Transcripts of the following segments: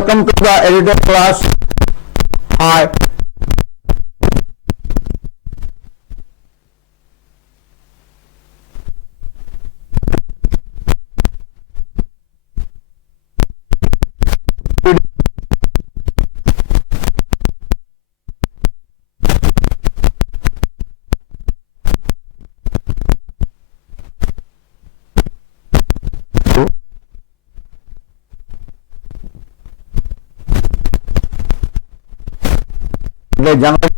Welcome to the Edutech class. Hi. General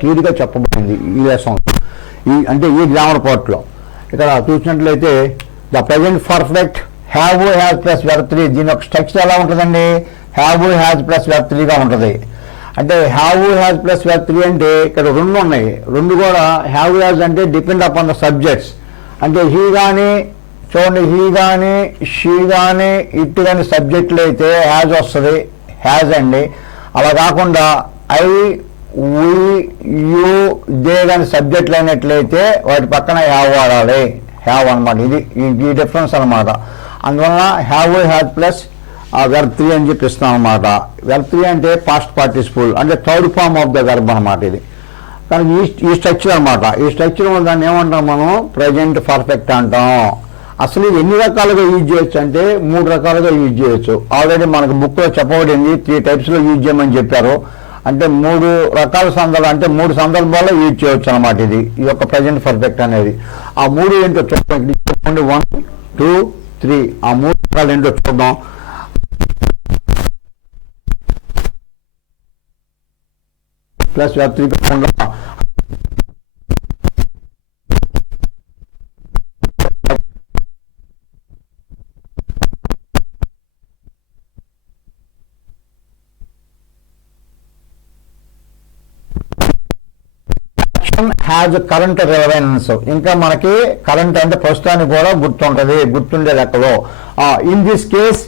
క్లియర్గా చెప్పబడింది ఈ లెసన్ అంటే ఈ గ్రామర్ పార్ట్లో. ఇక్కడ చూసినట్లయితే the present perfect have has plus web 3 దీని యొక్క స్ట్రక్చర్ ఎలా ఉంటుందండి? హ్యావ్ హ్యాజ్ ప్లస్ వెబ్ 3గా ఉంటుంది. అంటే హ్యావ్ హ్యాజ్ ప్లస్ వెబ్ 3 అంటే ఇక్కడ రెండు ఉన్నాయి. రెండు కూడా హ్యావ్ హ్యాజ్ అంటే డిపెండ్ అపాన్ ద సబ్జెక్ట్స్. అంటే హీ కానీ చూడండి, హీ కానీ షీ కానీ ఇట్ కానీ సబ్జెక్టులు అయితే హ్యాజ్ వస్తుంది, హ్యాజ్ అండి. అలా కాకుండా ఐ వి యూ దే కానీ సబ్జెక్టులు అయినట్లయితే వాటి పక్కన హ్యావ్ వాడాలి, హ్యావ్ అనమాట. ఇది ఈ డిఫరెన్స్ అనమాట. అందువలన హ్యావ్ హ్యాజ్ ప్లస్ వెర్బ్ 3 అని చెప్పిస్తాం అనమాట. వెర్బ్ 3 అంటే పాస్ట్ పార్టిసిపుల్ అంటే third form of the verb అనమాట ఇది. కానీ ఈ స్ట్రక్చర్ అనమాట. ఈ స్ట్రక్చర్ దాన్ని ఏమంటాం మనం? ప్రజెంట్ పర్ఫెక్ట్ అంటాం. అసలు ఇది ఎన్ని రకాలుగా యూజ్ చేయొచ్చు అంటే 3 రకాలుగా యూజ్ చేయొచ్చు. ఆల్రెడీ మనకు బుక్లో చెప్పబడింది 3 టైప్స్లో యూజ్ చేయమని చెప్పారు. అంటే 3 రకాల సందర్భాలు, అంటే 3 సందర్భాల్లో యూజ్ చేయొచ్చు అనమాట ఇది ఈ యొక్క ప్రజెంట్ పర్ఫెక్ట్ అనేది. ఆ 3 ఏంటో చెప్పండి. 1 2 3 ఆ 3 రకాలు ఏంటో చూద్దాం. ప్లస్ వెబ్ 3 కాకుండా హ్యాజ్ కరెంట్ రిలవెన్స్. ఇంకా మనకి కరెంట్ అంటే ప్రస్తుతానికి కూడా గుర్తుంటది, గుర్తుండే లెక్కలో. ఇన్ దిస్ కేస్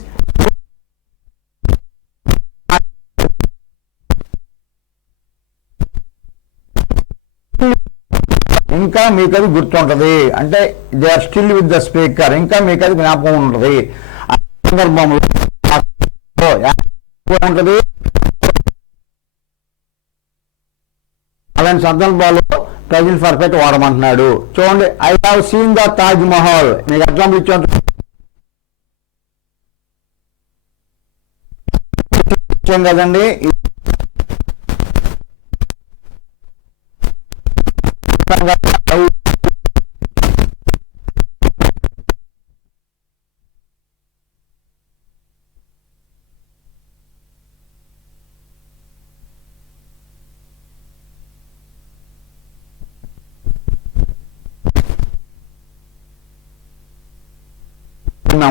ఇంకా మీకు అది గుర్తుంటది అంటే they are still with the speaker, ఇంకా మీకు అది జ్ఞాపకం ఉంటుంది. సందర్భంలో ఉంటుంది. అలాంటి సందర్భాల్లో ప్రజెంట్ పర్ఫెక్ట్ వాడమంటున్నాడు. చూడండి, I have seen the Taj Mahal. మీకు ఎగ్జాంపుల్ ఇచ్చాను కదండి.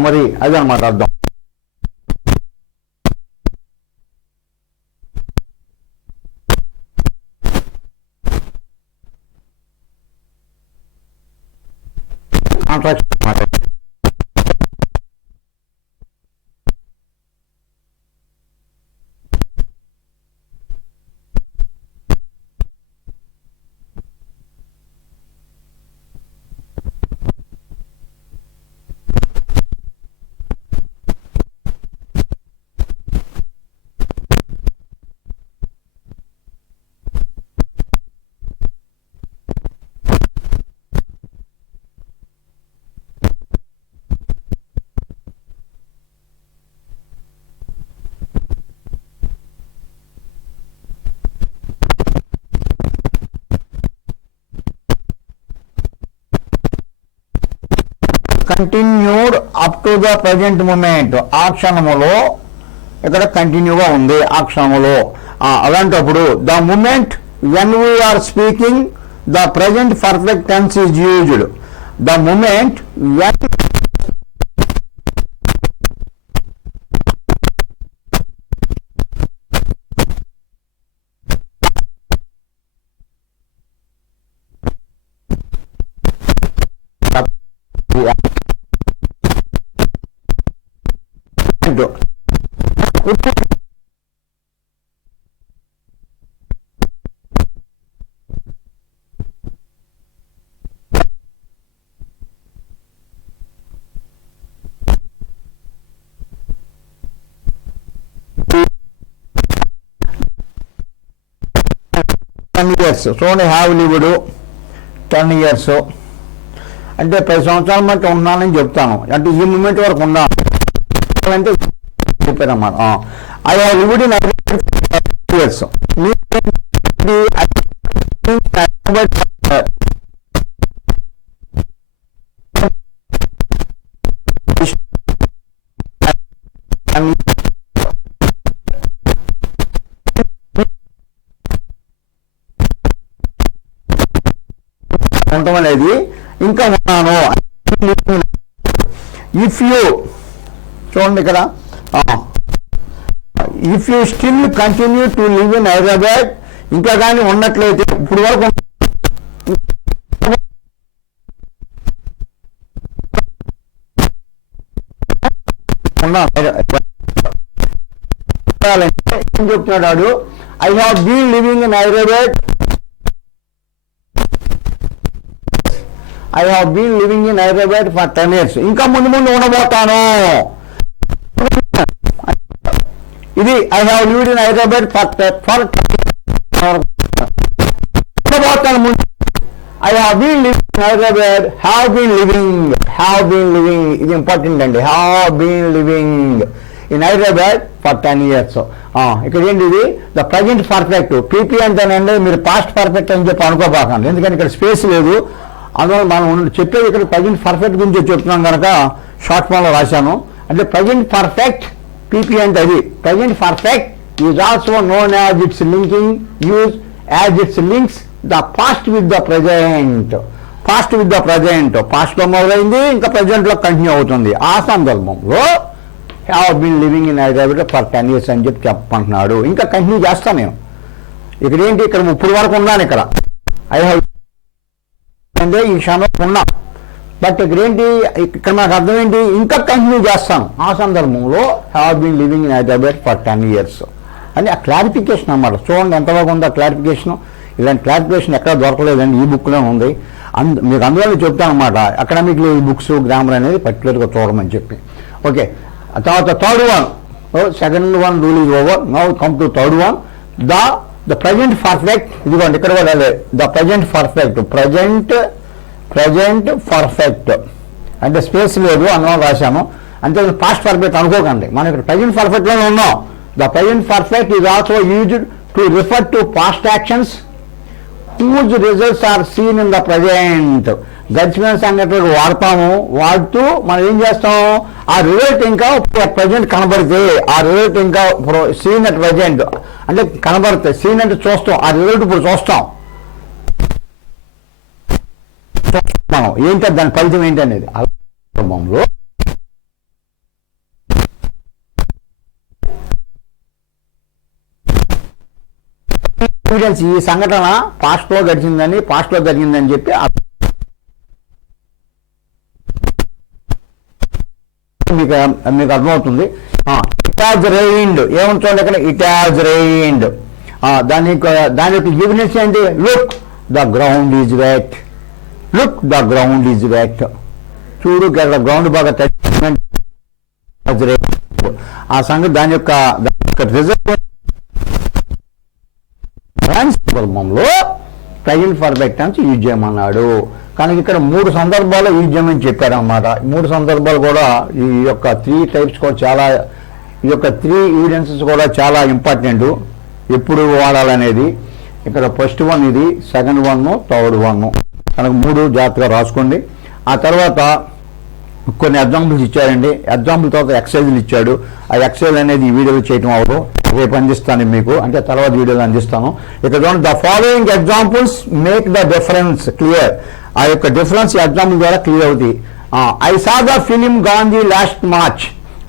మరి అది అన్నమాట అర్థం. కాంట్రాక్ట్ అన్నమాట. Continued up to the present moment. ఆ క్షణములో ఇక్కడ కంటిన్యూగా ఉంది ఆ క్షణములో. అలాంటప్పుడు the moment when we are speaking the present perfect tense is used. The moment when 10 years. చూడండి హ్యావ్ లివ్డ్ 10 years అంటే 10 సంవత్సరాల మట్టి ఉన్నానని చెప్తాను, అంటే ఈ మూమెంట్ వరకు ఉన్నాను అంటే చెప్పారన్నమాట. I have lived in years. అనేది ఇంకా ఉన్నాను. ఇఫ్ యూ చూడండి ఇక్కడ, if you still continue to live in Hyderabad, ఇంకా కానీ ఉన్నట్లయితే ఇప్పుడు వరకు ఏం చెప్తున్నాడు, I have been living in Hyderabad, I have been living in Hyderabad for 10 years. ఇంకా ముందు ముందు ఉండబోతాను. ఇది I have lived in Hyderabad for ఉండబోతాను ముందు. I have been living in Hyderabad, have been living ఇది ఇంపార్టెంట్ అండి. Have been living in Hyderabad for 10 years. ఇక్కడ ఏంటి, ఇది ద ప్రజెంట్ పర్ఫెక్ట్. పీపీ అంటేనండి మీరు పాస్ట్ పర్ఫెక్ట్ అని చెప్పి అనుకోబాకండి, ఎందుకంటే ఇక్కడ స్పేస్ లేదు. అందువల్ల మనం చెప్పేది ఇక్కడ ప్రజెంట్ పర్ఫెక్ట్ గురించి చెప్తున్నాం కనుక షార్ట్ ఫామ్లో రాశాను. అంటే ప్రజెంట్ పర్ఫెక్ట్ పీపీ అంటే అది. Present perfect is also known as its linking use as its links the past with the present. Past with the present, పాస్ట్లో మొదలైంది ఇంకా ప్రజెంట్లో కంటిన్యూ అవుతుంది. ఆ సందర్భంలో have been living in Hyderabad for 10 years అని చెప్పి చెప్పమంటున్నాడు. ఇంకా కంటిన్యూ చేస్తాను నేను. ఇక్కడ ఏంటి, ఇక్కడ ఇప్పుడు వరకు ఉన్నాను. ఇక్కడ ఐ హ్యావ్ అంటే ఈ క్షణం ఉన్నా, బట్ ఇక్కడ ఏంటి, ఇక్కడ నాకు అర్థం ఏంటి, ఇంకా కంటిన్యూ చేస్తాను. ఆ సందర్భంలో have been living in Hyderabad for 10 years అని ఆ క్లారిఫికేషన్ అన్నమాట. చూడండి ఎంతవరకు ఉందో క్లారిఫికేషన్. ఇలాంటి క్లారిఫికేషన్ ఎక్కడ దొరకలేదండి, ఈ బుక్లో ఉంది. మీకు అందువల్ల చెప్తాను అనమాట, అకాడమిక్ బుక్స్ గ్రామర్ అనేది పర్టికులర్గా చూడమని చెప్పి. ఓకే, తర్వాత third one, second one rule is over. Now come to third one, the present perfect. ఇదిగోండి ఇక్కడ కూడా అదే, the present perfect. Present perfect అంటే స్పేస్ లేదు అందువల్ల రాశాను. అంటే పాస్ట్ పర్ఫెక్ట్ అనుకోకండి, మనం ఇక్కడ ప్రజెంట్ పర్ఫెక్ట్లోనే ఉన్నాం. The present perfect is also used to refer to past actions whose results are seen in the present. గడిచిన సంఘటనలు వాడతాము, వాడుతూ మనం ఏం చేస్తాం, ఆ రిజల్ట్ ఇంకా ప్రజెంట్ కనబడితే, ఆ రిజల్ట్ ఇంకా సీన్ అట్ ప్రజెంట్ అంటే కనబడితే, సీన్ అంటే చూస్తాం, ఆ రిజల్ట్ ఇప్పుడు చూస్తాం మనం ఏంటంటే దాని ఫలితం ఏంటనేది. ఆ సందర్భంలో ఈ సంఘటన పాస్ట్లో గడిచిందని, పాస్ట్లో జరిగిందని చెప్పి మీకు అర్థమవుతుంది. ఇట్ హాజ్ రెయిన్డ్ ఏముంటుంది ఇక్కడ, ఇట్ హాజ్ రెయిన్డ్. దాని యొక్క ఎవిడెన్స్ ఏంటి, look the ground is wet. Look the ground is wet. చూడు ఇక్కడ గ్రౌండ్ బాగా ఆ సంగతి దాని యొక్క రిజల్ట్ సందర్భంలో ప్రజెంట్ పర్ఫెక్ట్ అని యూజ్ చేయమన్నాడు. కానీ ఇక్కడ 3 సందర్భాల్లో యూజ్ చేయమని చెప్పారన్నమాట. 3 సందర్భాలు కూడా ఈ యొక్క 3 టైప్స్ కూడా చాలా, ఈ యొక్క 3 ఎవిడెన్సెస్ కూడా చాలా ఇంపార్టెంట్. ఎప్పుడు వాడాలనేది ఇక్కడ ఫస్ట్ వన్ ఇది, సెకండ్ వన్, థర్డ్ వన్. కనుక 3 జాగ్రత్తగా రాసుకోండి. ఆ తర్వాత కొన్ని ఎగ్జాంపుల్స్ ఇచ్చారండి. ఎగ్జాంపుల్ తర్వాత ఎక్సైజ్లు ఇచ్చాడు. ఆ ఎక్సైజ్ అనేది ఈ వీడియోలో చేయటం అవ్వదు, రేపు అందిస్తాను మీకు, అంటే తర్వాత వీడియోలో అందిస్తాను. ఇక్కడ the following examples make the difference clear. ఆ యొక్క డిఫరెన్స్ ఎగ్జాంపుల్ ద్వారా క్లియర్ అవుతుంది. I saw the film Gandhi last March.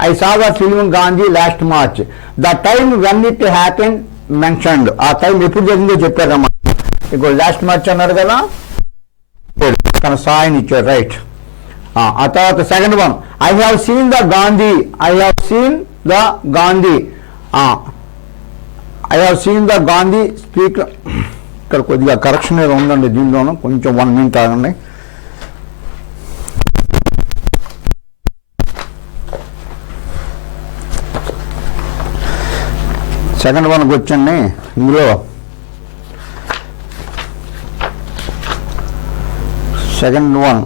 I saw the film Gandhi last March. The time when it happen mentioned. ఆ టైం ఎప్పుడు జరిగిందో చెప్పారమ్మా. ఇప్పుడు లాస్ట్ మార్చ్ అన్నారు కదా, తన సాయిని ఇచ్చారు, రైట్. ఆ తర్వాత second one, I have seen the Gandhi. I have seen the Gandhi. I have seen the Gandhi speak. ఇక్కడ కొద్దిగా కరెక్షన్ ఏదో ఉందండి దీనిలోనూ, కొంచెం 1 minute ఆగండి. సెకండ్ వన్కి వచ్చండి. ఇందులో second one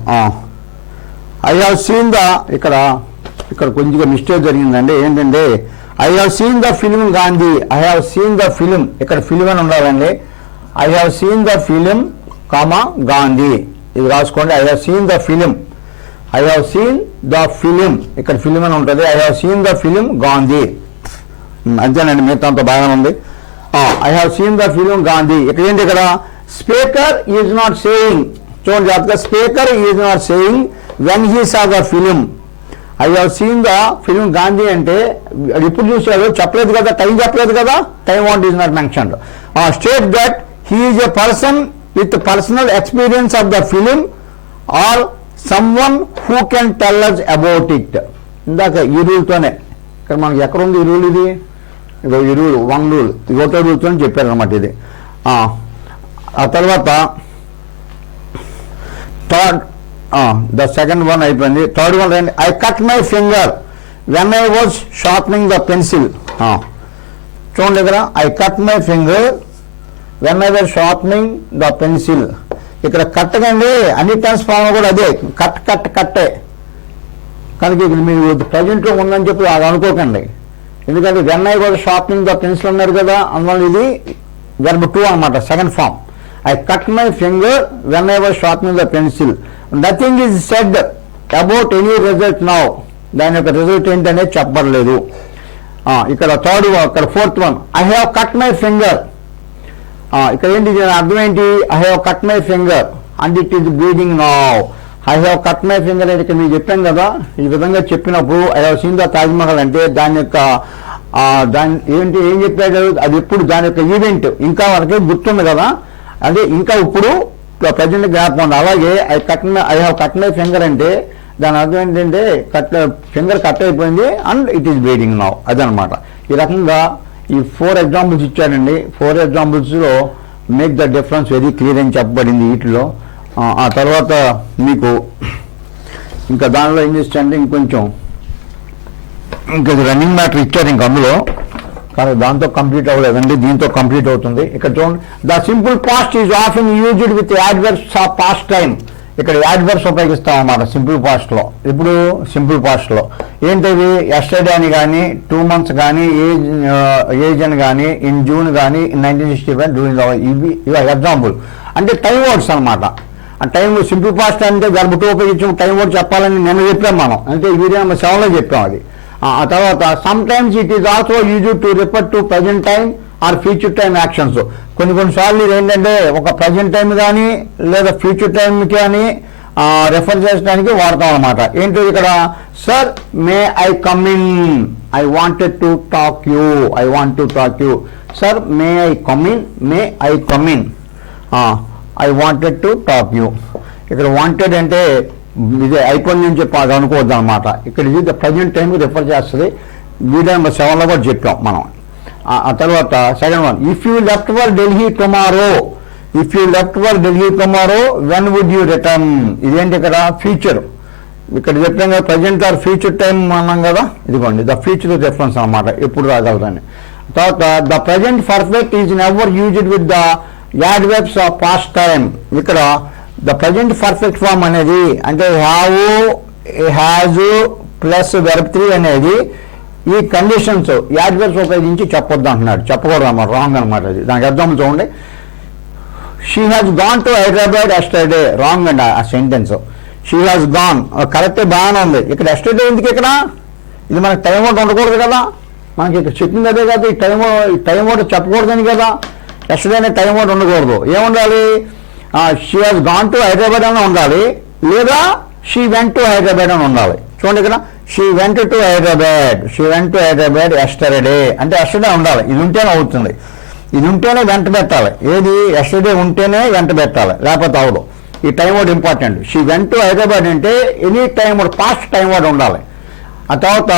I have seen the ఇక్కడ కొంచెం మిస్టేక్ జరిగిందండి. ఏంటంటే I have seen the film Gandhi, I have seen the film, ఇక్కడ ఫిలిం అని ఉండాలండి. I have seen the film comma Gandhi, ఇది రాసుకోండి. I have seen the film, I have seen the film, ఇక్కడ ఫిలిం అని ఉంటుంది. I have seen the film Gandhi, అంతేనండి, మిగతా అంతా బాగానే ఉంది. I have seen the film Gandhi, ఇక్కడ ఏంటి, ఇక్కడ స్పీకర్ ఈజ్ నాట్ సేయింగ్, చూడండి జాగ్రత్తగా, speaker is not saying when he saw the film. I have seen the film Gandhi అంటే ఇప్పుడు చూసాడు, చెప్పలేదు కదా, టైం చెప్పలేదు కదా, time want is not mentioned. State that he is a person with personal experience of the film or someone who can tell us about it. ఇందాక ఈ రూల్తోనే, ఇక్కడ మనకి ఎక్కడుంది ఈ రూల్, ఇది ఇదో ఈ రూల్, వన్ రూల్, ఇది ఒకటో రూల్తో చెప్పారనమాట ఇది. ఆ తర్వాత థర్డ్, ద సెకండ్ వన్ అయిపోయింది. థర్డ్ వన్ రండి. I cut my finger when I was sharpening the pencil. చూడండి ఇక్కడ I cut my finger when I was sharpening the pencil. ఇక్కడ కట్టకండి, అన్ని టెన్స్ ఫామ్ కూడా అదే, కట్టే. కనుక ఇక్కడ మీరు ప్రజెంట్లో ఉందని చెప్పి అది అనుకోకండి, ఎందుకంటే when I was sharpening the pencil అన్నారు కదా, అందువల్ల ఇది వెర్బ్ 2 అనమాట, second form. I cut my finger when I was sharpening the pencil. Nothing is said about any result now, దాని యొక్క రిజల్ట్ ఏంటనేది చెప్పలేదు. ఇక్కడ థర్డ్, ఇక్కడ fourth one, I have cut my finger. ఇక్కడ ఏంటి అర్థం ఏంటి, I have cut my finger and it is bleeding now. I have cut my finger అంటే ఇక్కడ మీకు చెప్పాను కదా, ఈ విధంగా చెప్పినప్పుడు I have seen the Taj Mahal అంటే దాని యొక్క దాని ఏంటి, ఏం చెప్పాడు, అది ఎప్పుడు దాని యొక్క ఈవెంట్ ఇంకా మనకి గుర్తుంది కదా, అదే ఇంకా ఇప్పుడు ప్రజెంట్ జ్ఞాపకం ఉంది. అలాగే I have cut my finger అంటే దాని అర్థం ఏంటంటే ఫింగర్ కట్ అయిపోయింది and it is bleeding now, అదనమాట. ఈ రకంగా ఈ 4 ఎగ్జాంపుల్స్ ఇచ్చాడండి. 4 ఎగ్జాంపుల్స్లో make the difference very clear అని చెప్పబడింది వీటిలో. ఆ తర్వాత మీకు ఇంకా దానిలో ఏం చేస్తారంటే ఇంకొంచెం ఇంకా రన్నింగ్ మ్యాటర్ ఇచ్చారు ఇంకా అందులో, కానీ దాంతో కంప్లీట్ అవ్వలేదండి, దీంతో కంప్లీట్ అవుతుంది. ఇక్కడ చూడండి, the simple past is often used with adverbs of past time. ఇక్కడ యాడ్వర్బ్స్ ఉపయోగిస్తాం అన్నమాట సింపుల్ పాస్ట్లో. ఇప్పుడు సింపుల్ పాస్ట్లో ఏంటది, ఎస్టర్డే అని కానీ, 2 months కానీ, ఏజ్ అని కానీ, ఇన్ జూన్ కానీ, ఇన్ 1965 డూరింగ్ ఇవి ఎగ్జాంపుల్ అంటే టైం వర్డ్స్ అనమాట. ఆ టైం సింపుల్ పాస్ట్ అంటే వెర్బ్ 2 ఉపయోగించి టైం వర్డ్ చెప్పాలని నిన్న చెప్పాం మనం, అంటే వీడియో నెంబర్ 7లో చెప్పాం అది. ఆ తర్వాత sometimes it is also used to refer to present time or future time actions. కొన్నిసార్లు ఇది ఏంటంటే ఒక ప్రజెంట్ టైం కానీ లేదా ఫ్యూచర్ టైం కానీ రెఫర్ చేయడానికి వాడతాం అనమాట. ఏంటో ఇక్కడ, sir may I come in, I wanted to talk you, I want to talk you. Sir may I come in, may I come in, I wanted to talk you. ఇక్కడ wanted అంటే ఇది అయిపోయింది అని చెప్పి అది అనుకోవద్దు అనమాట. ఇక్కడ ఇది ప్రజెంట్ టైంకి రిఫర్ చేస్తుంది. వీడియో నెంబర్ 7లో కూడా చెప్పాం మనం. ఆ తర్వాత second one, if you left for Delhi tomorrow, if you left for Delhi tomorrow when would you return. ఇదేంటి ఇక్కడ ఫ్యూచర్, ఇక్కడ చెప్పాం కదా ప్రజెంట్ ఆర్ ఫ్యూచర్ టైం అన్నాం కదా, ఇదిగోండి ద ఫ్యూచర్ రిఫరెన్స్ అనమాట, ఎప్పుడు రాగలదని. తర్వాత the present perfect is never used with the adverbs of past time. ఇక్కడ ద ప్రజెంట్ పర్ఫెక్ట్ ఫామ్ అనేది అంటే హ్యావ్, హ్యాజ్ ప్లస్ వెర్బ్ 3 అనేది ఈ కండిషన్స్ యాడ్వర్బ్స్ ఉపయోగించి చెప్పొద్దు అంటున్నాడు, చెప్పకూడదు అన్నమాట, రాంగ్ అనమాట. అది దానికి ఎగ్జాంపుల్ చూడండి, she has gone to Hyderabad yesterday, wrong అండి ఆ సెంటెన్స్. షీ హ్యాస్ గాన్ కరెక్టే, బాగానే ఉంది. ఇక్కడ ఎస్టర్డే ఎందుకు, ఇక్కడ ఇది మనకి టైం వర్డ్ ఉండకూడదు కదా, మనకి ఇక్కడ చెప్పింది అదే కదా, ఈ టైం వర్డ్ చెప్పకూడదని కదా, ఎస్టర్డే అనే టైం వర్డ్ ఉండకూడదు. ఏముండాలి, she has gone to Hyderabad అని ఉండాలి, లేదా షీ వెంట్ టు హైదరాబాద్ అని ఉండాలి. చూడండి ఇక్కడ she went to Hyderabad, she went to Hyderabad yesterday అంటే ఎస్టర్డే ఉండాలి, ఇది ఉంటేనే అవుతుంది, ఇది ఉంటేనే వెంట పెట్టాలి. ఏది, ఎస్టర్డే ఉంటేనే వెంట పెట్టాలి, లేకపోతే అవదు. ఈ time word important. She went to Hyderabad అంటే any time word, past time word ఉండాలి. ఆ తర్వాత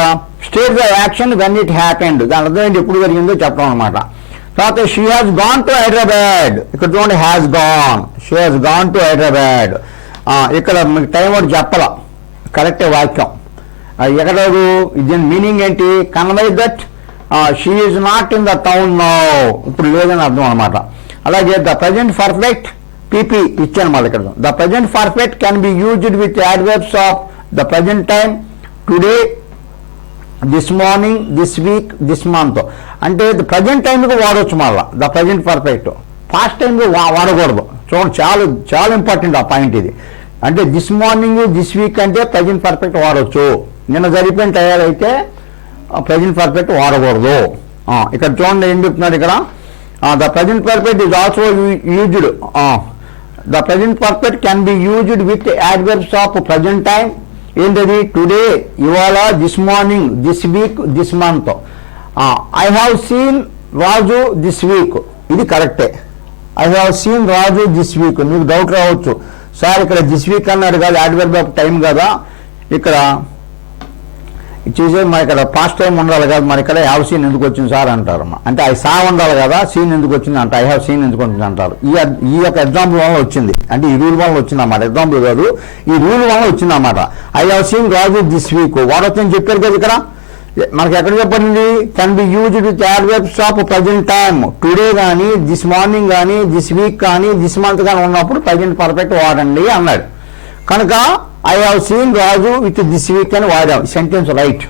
state the action when it happened, దాని అర్థం ఏంటి, ఎప్పుడు జరిగిందో చెప్పడం అనమాట. తర్వాత she has gone to Hyderabad, ఇక్కడ చూడండి has gone, she has gone to Hyderabad. ఇక్కడ మీకు టైం వర్డ్ చెప్పాల, కరెక్టే వాక్యం. ఎక్కడ దీని మీనింగ్ ఏంటి, convey that she is not in the town now, ఇప్పుడు లేదని అర్థం అనమాట. అలాగే ద ప్రజెంట్ పర్ఫెక్ట్ పీపీ ఇచ్చాను మళ్ళీ ఇక్కడ. The present perfect can be used with adverbs of the present time, today, this morning, this week, this month. అంటే present టైంకి వాడవచ్చు మళ్ళీ ద ప్రజెంట్ పర్ఫెక్ట్. పాస్ట్ టైంలో వాడకూడదు. చూడండి, చాలా చాలా ఇంపార్టెంట్ ఆ పాయింట్ ఇది. అంటే దిస్ మార్నింగ్, దిస్ వీక్ అంటే ప్రజెంట్ పర్ఫెక్ట్ వాడవచ్చు. నిన్న జరిపిన తయారైతే ప్రజెంట్ పర్ఫెక్ట్ వాడకూడదు. ఇక్కడ చూడండి ఏం చెప్తున్నారు ఇక్కడ. The present perfect is also used. The present perfect can be used with adverbs of present time. ఏంటది? టుడే, ఇవాళ, this morning, this week, this month. I have seen Raju this week. ఇది కరెక్టే. I have seen Raju this week. మీకు doubt రావచ్చు, sir ఇక్కడ this week అన్నాడు కదా, adverb of time కదా, ఇక్కడ చూసే మరి ఇక్కడ పాస్ట్ టైం ఉండాలి కదా, మరి ఇక్కడ హ్యావ్ సీన్ ఎందుకు వచ్చింది సార్ అంటారు. అంటే ఐ సా ఉండాలి కదా, సీన్ ఎందుకు వచ్చింది అంట, ఐ హ్యావ్ సీన్ ఎందుకు వచ్చింది అంటారు. ఈ యొక్క ఎగ్జాంపుల్ వల్ల వచ్చింది. అంటే ఈ రూల్ వల్ల వచ్చింది అన్నమాట. ఎగ్జాంపుల్ కాదు, ఈ రూల్ వల్ల వచ్చింది అన్నమాట. I have seen Raju this week వాడొచ్చని చెప్పారు కదా ఇక్కడ. మనకి ఎక్కడ చెప్పండి? Can be used with adverbs of present time. Today కానీ, దిస్ మార్నింగ్ కానీ, దిస్ వీక్ కానీ, దిస్ మంత్ కానీ ఉన్నప్పుడు ప్రజెంట్ పర్ఫెక్ట్ వాడండి అన్నాడు. కనుక I have seen Raju with this week అని వాడాం. Sentence right.